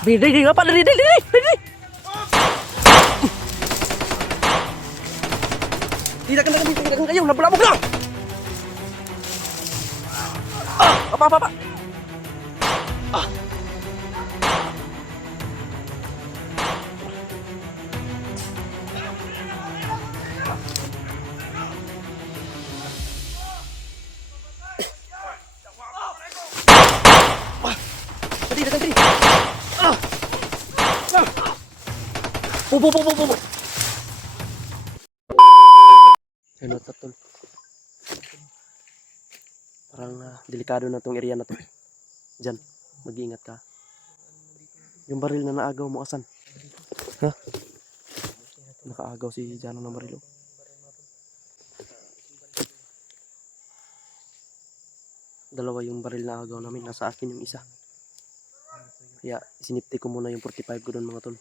Di apa di. Tidak kena kayu, nabulabog lang. Apa. Dali. Po. Ano to, tol? Parang delikado na tong area na to. Diyan, mag-iingat ka. Yung baril na naagaw mo, asan? Ha? Nakaagaw si Jano ng baril. Dalawa yung baril na agaw namin. Nasa akin yung isa. Kaya sinipte ko muna yung 45 ko doon, mga tol.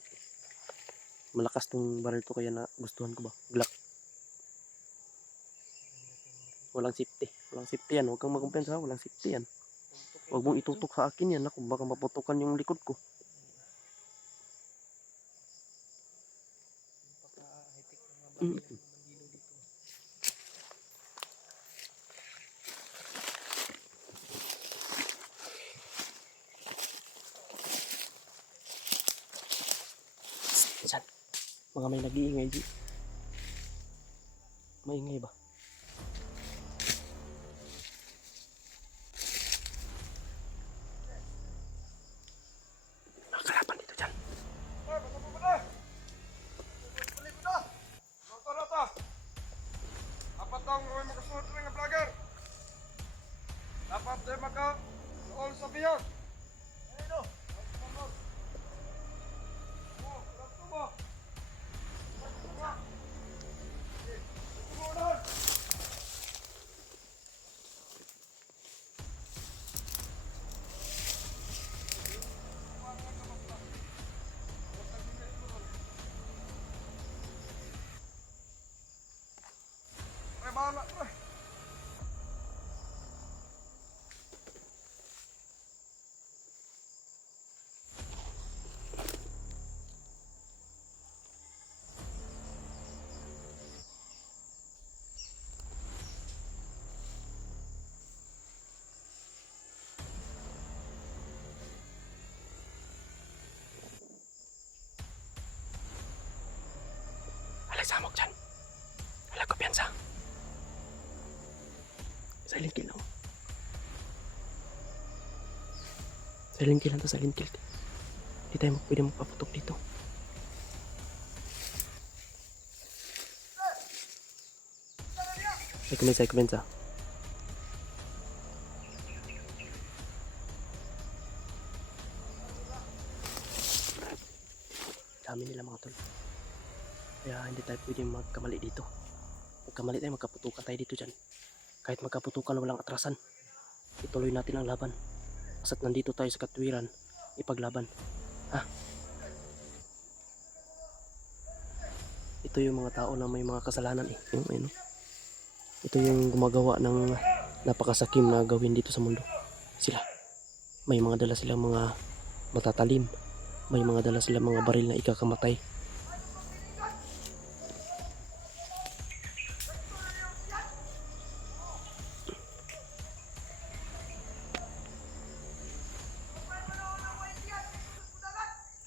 Malakas tong baril to kaya na gustuhan ko ba. Glock. Walang safety yan. Huwag kang magkumpensa. Walang safety yan. Huwag mong itutok sa akin yan. Ako, baka maputukan yung likod ko. Saan? Mga may nag-iingay. Maingay ba? Kalaban dito dyan. Apat ang may makasunod rin ang vlogger. Dapat din maka-all sa biyag. Ayun o. Ay, bahala. Alay, samok dyan. Wala ko piyansa. Silent kill lang. Silent kill lang to, silent kill. Hindi tayo pwede magpaputok dito. Say comments. Dami nila, mga tol. Kaya hindi tayo pwede magkamali dito. Magkamali tayo, magkaputukan tayo dito dyan. Kahit magkaputukan, walang atrasan. Ituloy natin ang laban. Basta't nandito tayo sa katwiran, ipaglaban. Ha? Ito yung mga tao na may mga kasalanan eh. Ito yung gumagawa ng napakasakim na gawin dito sa mundo. Sila. May mga dala silang mga matatalim. May mga dala silang mga baril na ikakamatay.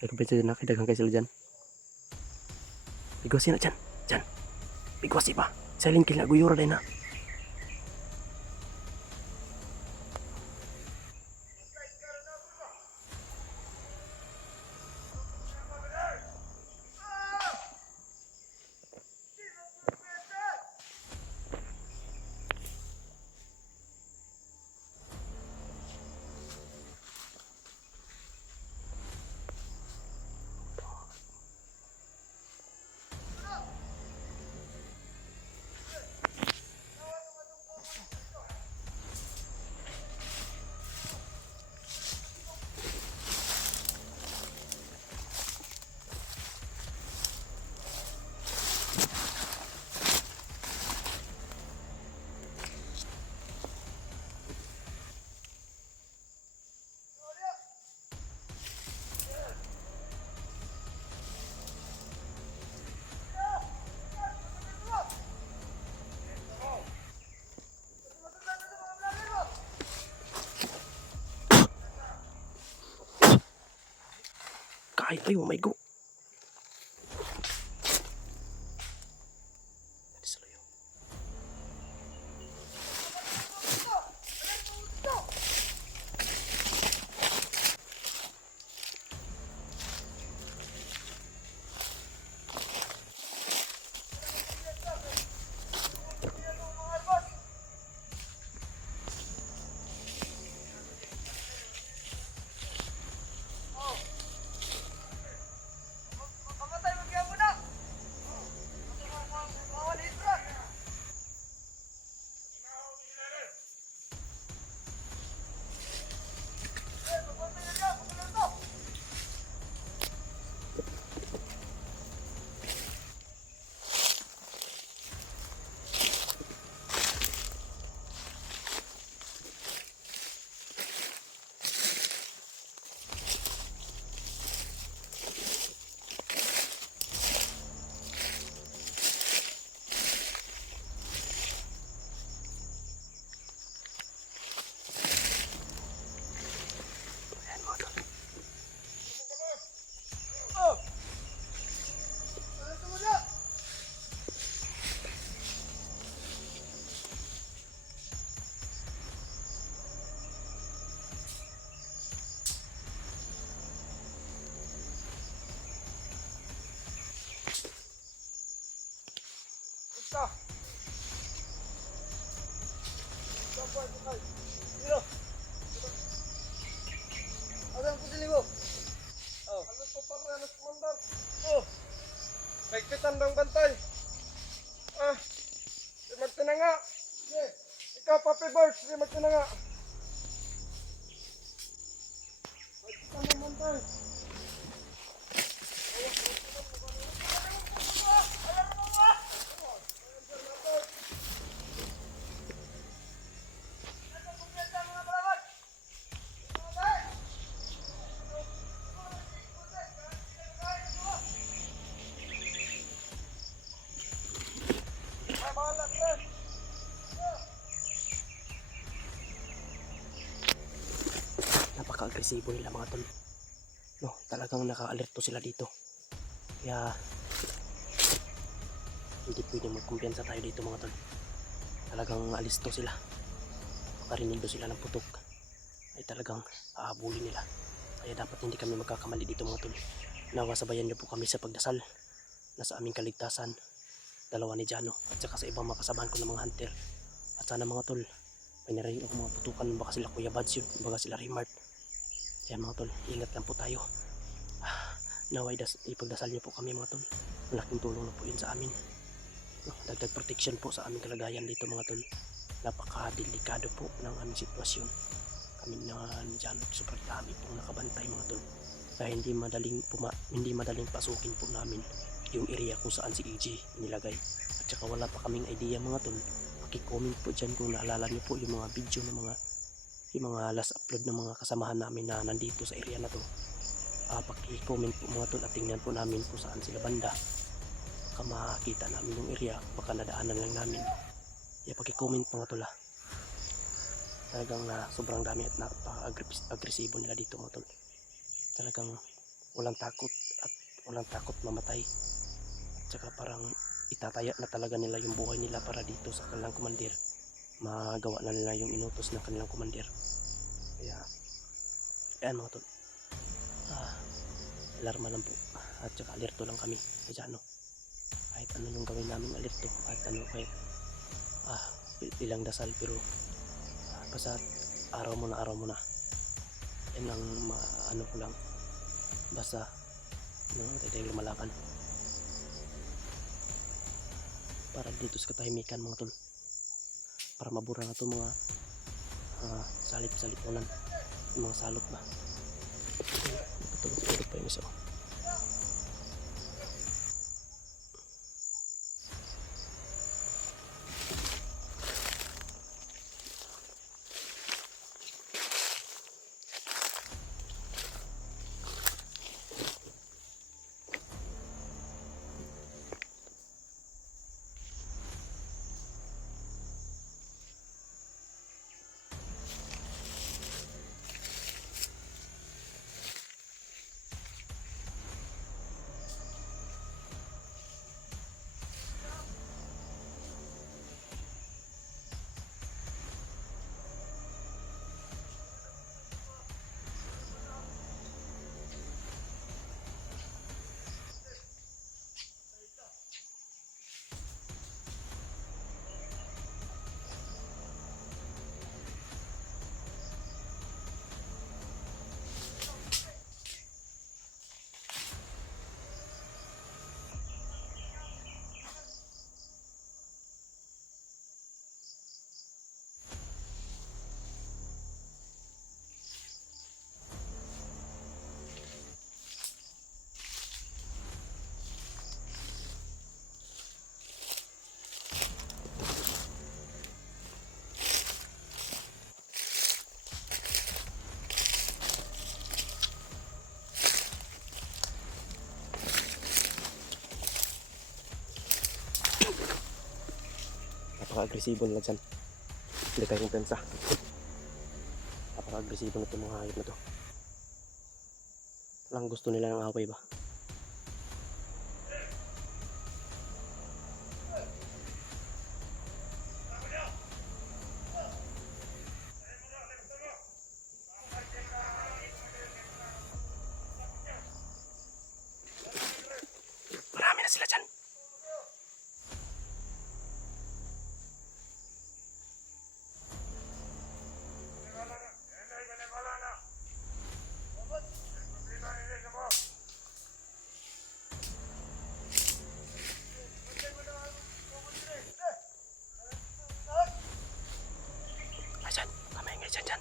Ay, kumpensya dyan na. Kidaghang kayo sila dyan. Bigwasi na dyan. Dyan. Bigwasi pa. Silent kill na. Guyura din na. Ay, oh my God. Saloyo. Mamatay mo kaya muna! Bawal hidra! Mamatay na kaya! Mamatay na! Ayan mga tol. Oh! Ano muna? Basta! Basta, basta! Dito! Ano ang pusili mo? Oh. Ano po para na kumandar? Oh. Naigpitan ng bantay. Ah. Di magtinanga. Sige. Ikaw, Papi Bird. Di magtinanga. Naigpitan ng bantay. Napaka-agresibo nila mga tol. No, talagang naka-alerto sila dito. Kaya hindi pwedeng magkumpiyansa tayo dito mga tol. Talagang alisto sila. Makarinig sila ng putok ay talagang aabulin nila. Kaya dapat hindi kami magkakamali dito mga tol. Nawa sabayan niyo po kami sa pagdasal na sa aming kaligtasan, dalawa ni Jano at saka sa ibang makasabahan ko ng mga hunter. At sana mga tol, may narinig ako mga putukan, baka sila Kuya Bads yun, baka sila Remart. Kaya mga tol, ingat lang po tayo. Naway ipagdasal niyo po kami mga tol. Malaking tulong na po yun sa amin. No, dagdag protection po sa aming kalagayan dito mga tol. Napaka-delikado po ng aming sitwasyon. Kami na dyan, sobrang dami pong nakabantay mga tol. Kaya hindi madaling pasukin po namin yung area kung saan si EJ inilagay. At saka wala pa kaming idea mga tol. Paki-comment po dyan kung naalala niyo po yung mga video ng yung mga last upload ng mga kasamahan namin na nandito sa area na to. Paki-comment po mga tol at tingnan po namin kung saan sila banda. Baka makita namin yung area, baka nadaanan lang namin. Kaya paki-comment mga tol. Talagang sobrang dami at napaka-agresibo nila dito mga tol. Talagang walang takot mamatay. At saka parang itataya na talaga nila yung buhay nila para dito sa kanilang komandir. Magawa na nila yung inutos ng kanilang komandir. Kaya ayan mga tol, alarma lang po at saka alerto lang kami Jano. Kahit ano yung gawin namin alerto, at ano kahit ilang dasal, pero basta araw mo na yan ang ano ko lang, basta tayong lumalakan para dito sa katahimikan mga tol, para mabura na to mga salip-salip ulan, mga salot ba. Patulog pa yung isa. Napaka-agresibo nila dyan. Hindi kayong pensa. Napaka-agresibo na itong mga hayop na to. Walang gusto nila ng away ba? Marami na sila dyan. Ayan, kamay nga dyan.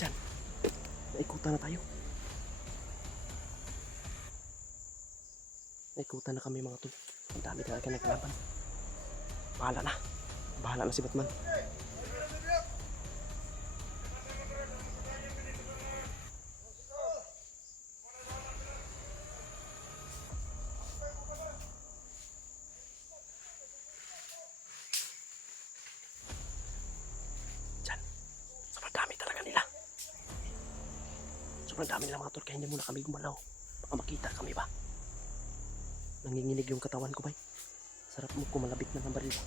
Dyan. Naikutan na tayo. Naikutan na kami mga tol. Ang dami talaga naglaban. Bahala na. Bahala na si Batman. Dyan. Sobrang dami talaga nila. Sobrang dami nila mga tol. Kaya hindi muna kami gumalaw. Baka makita kami ba? Nanginginig yung katawan ko ba? Sarap mo kumalabit na ng baril ba?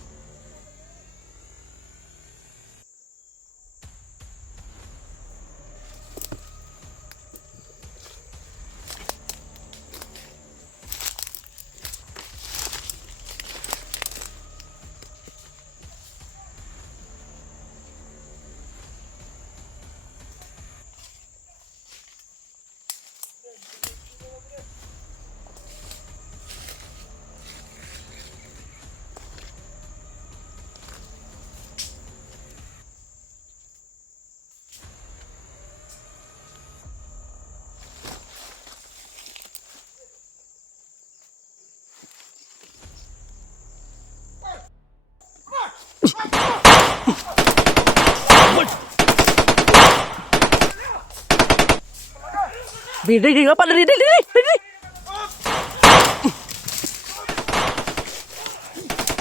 Dili, apa? Dili.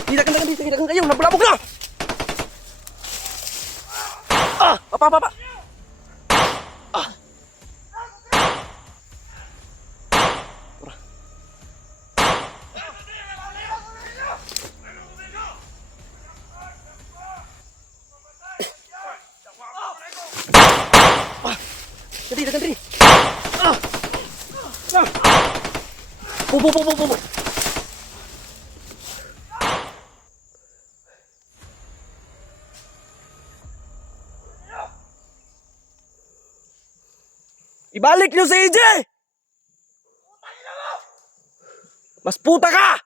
Tidak kayo, nabulabog na. Apa. Tara. Dili. Po. Ibalik nyo si EJ! Mas puta ka!